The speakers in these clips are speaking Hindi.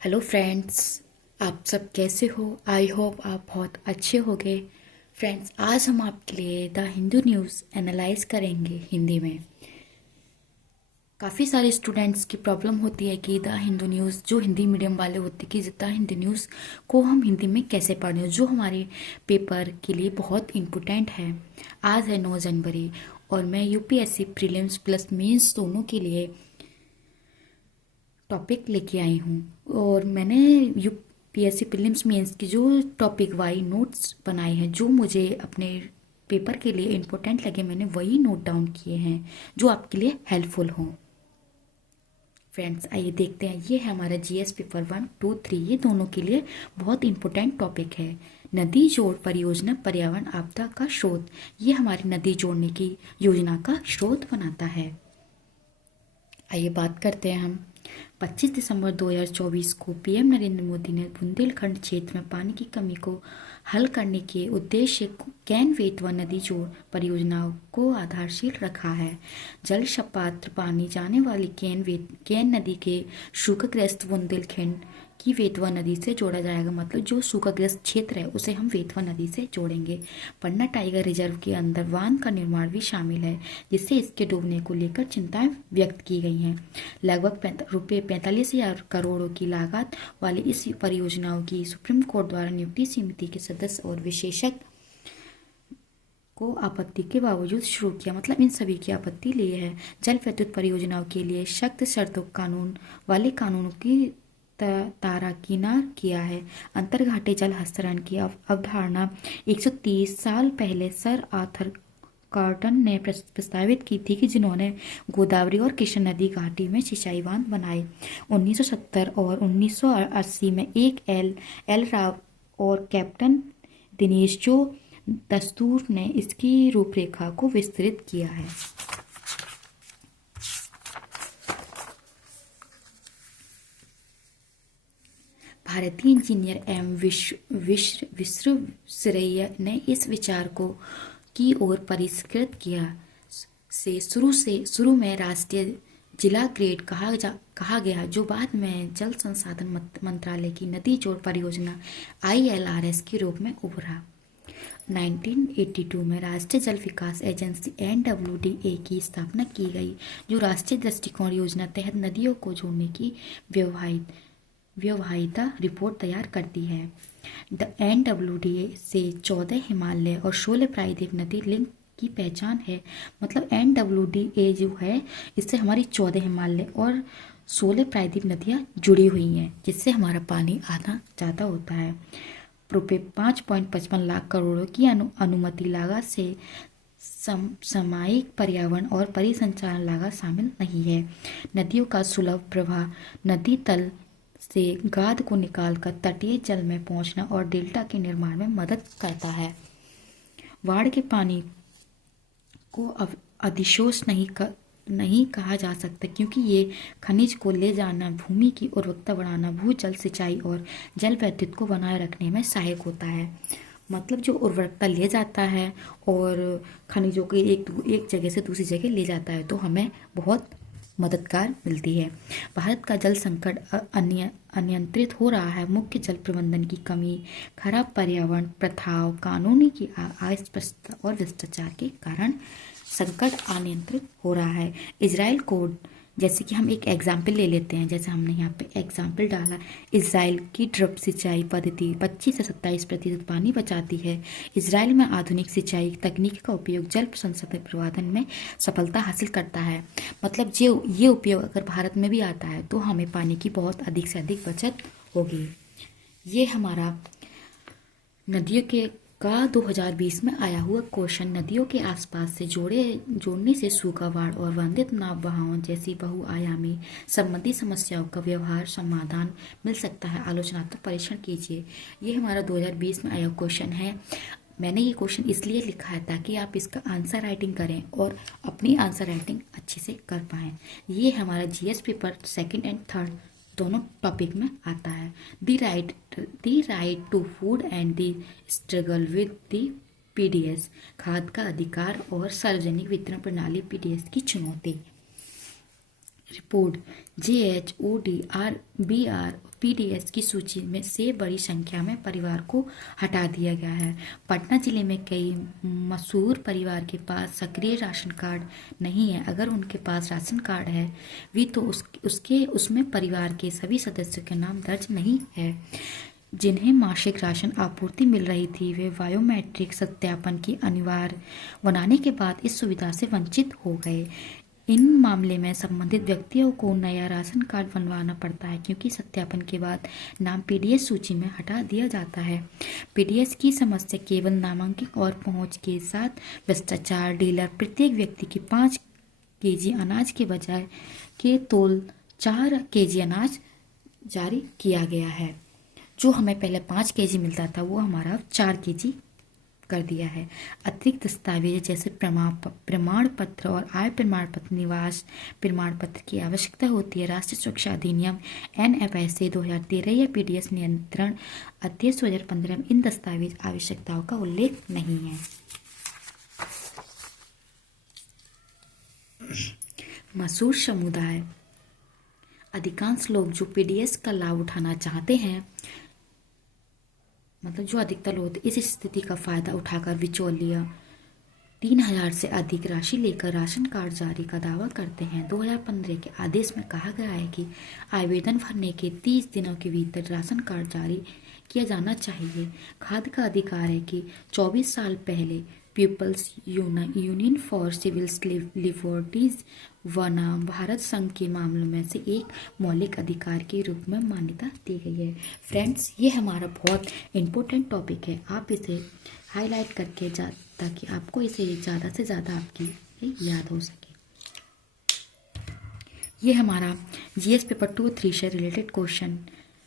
Hello friends. आप सब कैसे हो? आई होप आप बहुत अच्छे होंगे। फ्रेंड्स, आज हम आपके लिए द हिंदू न्यूज़ एनालाइज करेंगे हिंदी में। काफ़ी सारे स्टूडेंट्स की प्रॉब्लम होती है कि द हिंदू न्यूज़, जो हिंदी मीडियम वाले होते हैं, कि द हिंदू न्यूज़ को हम हिंदी में कैसे पढ़ें, जो हमारे पेपर के लिए बहुत इम्पोर्टेंट है। आज है 9 जनवरी और मैं यूपीएससी प्रीलिम्स प्लस मेंस दोनों के लिए टॉपिक लेके आई हूँ। और मैंने यूपीएससी प्रीलिम्स मेंस की जो टॉपिक वाई नोट्स बनाए हैं, जो मुझे अपने पेपर के लिए इम्पोर्टेंट लगे, मैंने वही नोट डाउन किए हैं जो आपके लिए हेल्पफुल हों। फ्रेंड्स, आइए देखते हैं। ये है हमारा जीएस पेपर 1, 2, 3। ये दोनों के लिए बहुत इंपॉर्टेंट टॉपिक है। नदी जोड़ परियोजना पर्यावरण आपदा का स्रोत। ये हमारी नदी जोड़ने की योजना का स्रोत बनाता है। आइए बात करते हैं हम। 25 दिसंबर 2024 को पीएम नरेंद्र मोदी ने बुंदेलखंड क्षेत्र में पानी की कमी को हल करने के उद्देश्य कैन बेतवा नदी जोड़ परियोजनाओं को आधारशील रखा है। जल पात्र पानी जाने वाली कैन नदी के सूखाग्रस्त बुंदेलखंड की बेतवा नदी से जोड़ा जाएगा। मतलब जो सूखाग्रस्त क्षेत्र है उसे हम बेतवा नदी से जोड़ेंगे। पन्ना टाइगर रिजर्व के अंदर बांध का निर्माण भी शामिल है, जिससे इसके डूबने को लेकर चिंताएं व्यक्त की गई हैं। लगभग रुपये 45,000 करोड़ की लागत वाली इस परियोजनाओं की सुप्रीम कोर्ट द्वारा नियुक्ति समिति के सदस्य और विशेषज्ञ को आपत्ति के बावजूद शुरू किया। मतलब इन सभी की आपत्ति ली है। जल विद्युत परियोजनाओं के लिए सख्त शर्तों वाले कानूनों की ताराकिनार किया है। अंतरघाटी जल हस्तांतरण की अवधारणा 130 साल पहले सर आर्थर कॉटन ने प्रस्तावित की थी, कि जिन्होंने गोदावरी और कृष्ण नदी घाटी में सिंचाई बांध बनाए। 1970 और 1980 में एल राव और कैप्टन दिनेश जो दस्तूर ने इसकी रूपरेखा को विस्तृत किया है। भारतीय इंजीनियर एवं विश्वेश्वरैया ने इस विचार को की ओर परिष्कृत किया। शुरू में राष्ट्रीय जिला ग्रेड कहा गया, जो बाद में जल संसाधन मंत्रालय की नदी जोड़ परियोजना ILRS के रूप में उभरा। 1982 में राष्ट्रीय जल विकास एजेंसी NWDA की स्थापना की गई, जो राष्ट्रीय दृष्टिकोण योजना तहत नदियों को जोड़ने की व्यवहार्यता रिपोर्ट तैयार करती है। द NWDA से 14 हिमालय और 16 प्रायद्वीप नदी लिंक की पहचान है। मतलब NWDA जो है, इससे हमारी 14 हिमालय और 16 प्रायद्वीप नदियाँ जुड़ी हुई हैं, जिससे हमारा पानी आना ज़्यादा होता है। रुपये 5.55 लाख करोड़ की अनुमति लागत से सामयिक पर्यावरण और परिसंचालन लागत शामिल नहीं है। नदियों का सुलभ प्रवाह नदी तल से गाद को निकालकर तटीय जल में पहुंचना और डेल्टा के निर्माण में मदद करता है। बाढ़ के पानी को अधिशोष नहीं कहा जा सकता, क्योंकि ये खनिज को ले जाना, भूमि की उर्वरता बढ़ाना, भूजल सिंचाई और जल विद्युत को बनाए रखने में सहायक होता है। मतलब जो उर्वरकता ले जाता है और खनिजों को एक जगह से दूसरी जगह ले जाता है, तो हमें बहुत मददगार मिलती है। भारत का जल संकट अनियंत्रित हो रहा है। मुख्य जल प्रबंधन की कमी, खराब पर्यावरण प्रथाओं, कानूनी की अस्पष्टता और भ्रष्टाचार के कारण संकट अनियंत्रित हो रहा है। इजराइल कोड, जैसे कि हम एक एग्जाम्पल ले लेते हैं, जैसे हमने यहाँ पे एग्जाम्पल डाला। इजराइल की ड्रिप सिंचाई पद्धति 25 से 27% पानी बचाती है। इजराइल में आधुनिक सिंचाई तकनीक का उपयोग जल संसाधन प्रबंधन में सफलता हासिल करता है। मतलब जो ये उपयोग अगर भारत में भी आता है, तो हमें पानी की बहुत अधिक से अधिक बचत होगी। ये हमारा नदियों के 2020 में आया हुआ क्वेश्चन। नदियों के आसपास से जोड़ने से सूखा, बाढ़ और वंदित नाव बहाव जैसी बहुआयामी संबंधी समस्याओं का व्यवहार समाधान मिल सकता है। आलोचनात्मक परीक्षण कीजिए। ये हमारा 2020 में आया क्वेश्चन है। मैंने ये क्वेश्चन इसलिए लिखा है ताकि आप इसका आंसर राइटिंग करें और अपनी आंसर राइटिंग अच्छे से कर पाएँ। ये हमारा GS paper 2nd and 3rd दोनों टॉपिक में आता है। The right to food and the struggle with the PDS, खाद्य का अधिकार और सार्वजनिक वितरण प्रणाली PDS की चुनौती। रिपोर्ट JHODRBR PDS की सूची में से बड़ी संख्या में परिवार को हटा दिया गया है। पटना जिले में कई मशहूर परिवार के पास सक्रिय राशन कार्ड नहीं है। अगर उनके पास राशन कार्ड है भी तो उसमें परिवार के सभी सदस्यों के नाम दर्ज नहीं है। जिन्हें मासिक राशन आपूर्ति मिल रही थी वे बायोमेट्रिक सत्यापन की अनिवार्य बनाने के बाद इस सुविधा से वंचित हो गए। इन मामले में संबंधित व्यक्तियों को नया राशन कार्ड बनवाना पड़ता है क्योंकि सत्यापन के बाद नाम पीडीएस सूची में हटा दिया जाता है। पीडीएस की समस्या केवल नामांकित और पहुंच के साथ भ्रष्टाचार। डीलर प्रत्येक व्यक्ति की 5 केजी अनाज के बजाय के तौल 4 केजी अनाज जारी किया गया है। जो हमें पहले 5 केजी मिलता था वो हमारा 4 केजी कर दिया है। अतिरिक्त दस्तावेज जैसे प्रमाण पत्र और आय प्रमाण पत्र, निवास प्रमाण पत्र की आवश्यकता होती है। राष्ट्रीय सुरक्षा अधिनियम NFSA 2013 या पीडीएस नियंत्रण अध्यादेश 2015 में इन दस्तावेज आवश्यकताओं का उल्लेख नहीं है। मशहूर समुदाय। अधिकांश लोग जो पीडीएस का लाभ उठाना चाहते हैं, मतलब जो अधिकतर लोग इस स्थिति का फायदा उठाकर बिचौलिया 3000 से अधिक राशि लेकर राशन कार्ड जारी का दावा करते हैं। 2015 के आदेश में कहा गया है कि आवेदन भरने के 30 दिनों के भीतर राशन कार्ड जारी किया जाना चाहिए। खाद्य का अधिकार है कि 24 साल पहले People's Union for Civil Liberties बनाम भारत संघ के मामलों में से एक मौलिक अधिकार के रूप में मान्यता दी गई है। फ्रेंड्स, ये हमारा बहुत इम्पोर्टेंट टॉपिक है। आप इसे हाईलाइट करके ताकि आपको इसे ज़्यादा से ज़्यादा आपकी याद हो सके। ये हमारा जीएस पेपर 2 और 3 से रिलेटेड क्वेश्चन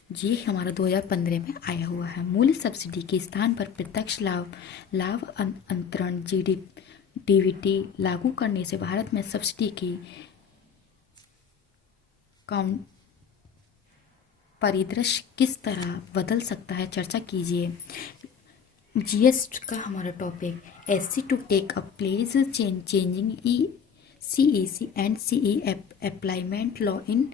ये हमारा 2015 में आया हुआ है। मूल्य सब्सिडी के स्थान पर प्रत्यक्ष लाभ अंतरण डीबीटी लागू करने से भारत में सब्सिडी की परिदृश्य किस तरह बदल सकता है, चर्चा कीजिए। जीएस का हमारा topic SC to take a place changing CEC and CE appointment law in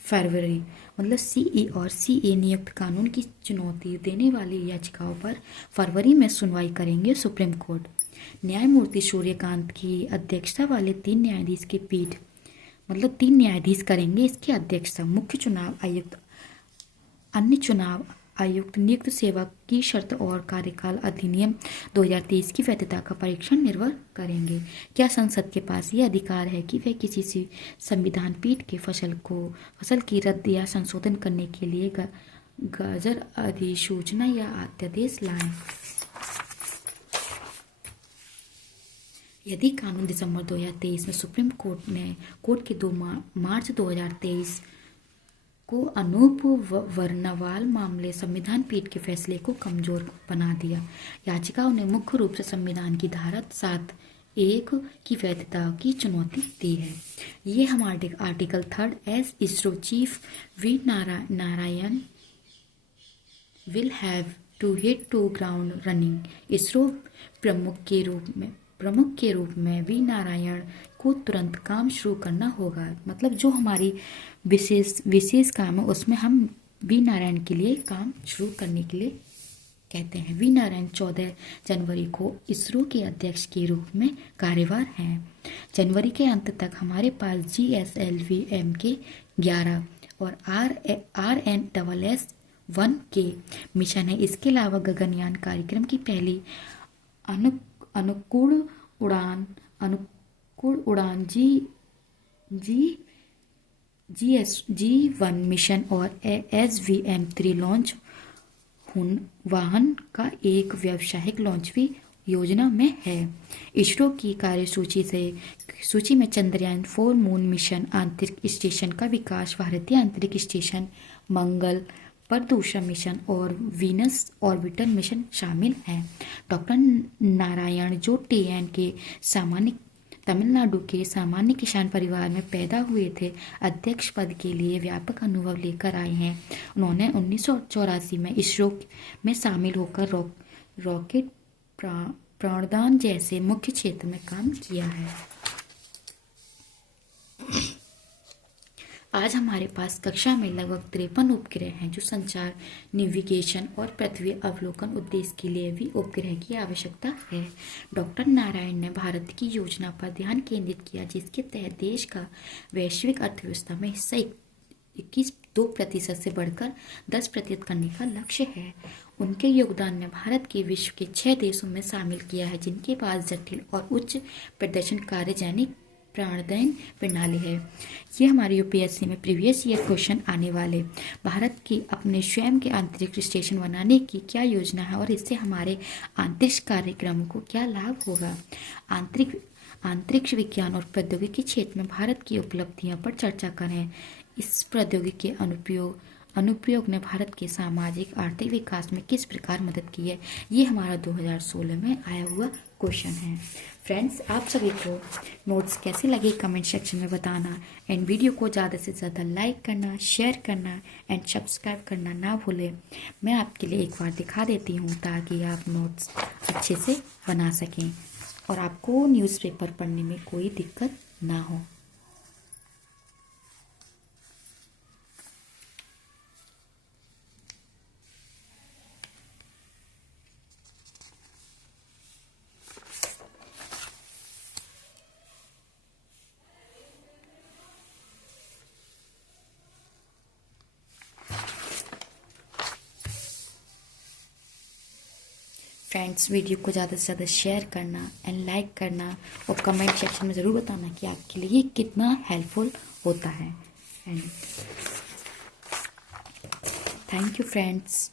फरवरी, मतलब CE और CE नियुक्त कानून की चुनौती देने वाली याचिकाओं पर फरवरी में सुनवाई करेंगे सुप्रीम कोर्ट। न्यायमूर्ति सूर्यकांत की अध्यक्षता वाले 3 न्यायाधीश की पीठ, मतलब 3 न्यायाधीश करेंगे इसकी अध्यक्षता। मुख्य चुनाव आयुक्त, अन्य चुनाव आयुक्त नियुक्त सेवा की शर्त और कार्यकाल अधिनियम 2023 की वैधता का परीक्षण निर्भर करेंगे। क्या संसद के पास ये अधिकार है कि वे किसी संविधान पीठ के फसल की रद्द या संशोधन करने के लिए गजर अधिसूचना या अध्यादेश लाएं? यदि कानून दिसंबर 2023 में सुप्रीम कोर्ट के 2 मार्च 2023 को अनूप वर्णवाल मामले संविधान पीठ के फैसले को कमजोर बना दिया। याचिकाओं ने मुख्य रूप से संविधान की धारा 7(1) की वैधता की चुनौती दी है। ये हमारे article 3 as ISRO chief V Narayan will have to hit to ground running. ISRO प्रमुख के रूप में वी नारायण को तुरंत काम शुरू करना होगा। मतलब जो हमारी विशेष काम है उसमें हम वी नारायण के लिए काम शुरू करने के लिए कहते हैं। वी नारायण 14 जनवरी को इसरो के अध्यक्ष के रूप में कार्यभार हैं। जनवरी के अंत तक हमारे पास GSLV के 11 और RNSS-1 के मिशन है। इसके अलावा गगनयान कार्यक्रम की पहली अनुकूल उड़ान G1 मिशन और SVM-3 लॉन्च वाहन का एक व्यावसायिक लॉन्च भी योजना में है। इसरो की सूची में चंद्रयान 4 मून मिशन, अंतरिक्ष स्टेशन का विकास, भारतीय अंतरिक्ष स्टेशन, मंगल पर दूसरा मिशन और वीनस ऑर्बिटर मिशन शामिल हैं। डॉक्टर नारायण जो के तमिलनाडु के सामान्य किसान परिवार में पैदा हुए थे, अध्यक्ष पद के लिए व्यापक अनुभव लेकर आए हैं। उन्होंने 1984 में इसरो में शामिल होकर रॉकेट प्राणदान जैसे मुख्य क्षेत्र में काम किया है। आज हमारे पास कक्षा में लगभग 53 उपग्रह हैं जो संचार, नेविगेशन और पृथ्वी अवलोकन उद्देश्य के लिए भी उपग्रह की आवश्यकता है। डॉक्टर नारायण ने भारत की योजना पर ध्यान केंद्रित किया, जिसके तहत देश का वैश्विक अर्थव्यवस्था में हिस्सा 21.2% से बढ़कर 10% करने का लक्ष्य है। उनके योगदान ने भारत के विश्व के 6 देशों में शामिल किया है जिनके पास जटिल और उच्च प्रदर्शनकारी जैनिक प्राणदयन प्रणाली है। ये हमारे यूपीएससी में प्रीवियस ईयर क्वेश्चन आने वाले। भारत की अपने स्वयं के अंतरिक्ष स्टेशन बनाने की क्या योजना है और इससे हमारे अंतरिक्ष कार्यक्रमों को क्या लाभ होगा। अंतरिक्ष विज्ञान और प्रौद्योगिकी क्षेत्र में भारत की उपलब्धियों पर चर्चा करें। इस प्रौद्योगिकी के अनुप्रयोग ने भारत के सामाजिक आर्थिक विकास में किस प्रकार मदद की है। ये हमारा 2016 में आया हुआ क्वेश्चन है। फ्रेंड्स, आप सभी को नोट्स कैसे लगे कमेंट सेक्शन में बताना एंड वीडियो को ज़्यादा से ज़्यादा लाइक करना, शेयर करना एंड सब्सक्राइब करना ना भूलें। मैं आपके लिए एक बार दिखा देती हूँ ताकि आप नोट्स अच्छे से बना सकें और आपको न्यूज़पेपर पढ़ने में कोई दिक्कत ना हो। फ्रेंड्स, वीडियो को ज़्यादा से ज़्यादा शेयर करना एंड लाइक करना और कमेंट सेक्शन में ज़रूर बताना कि आपके लिए ये कितना हेल्पफुल होता है। And thank you friends.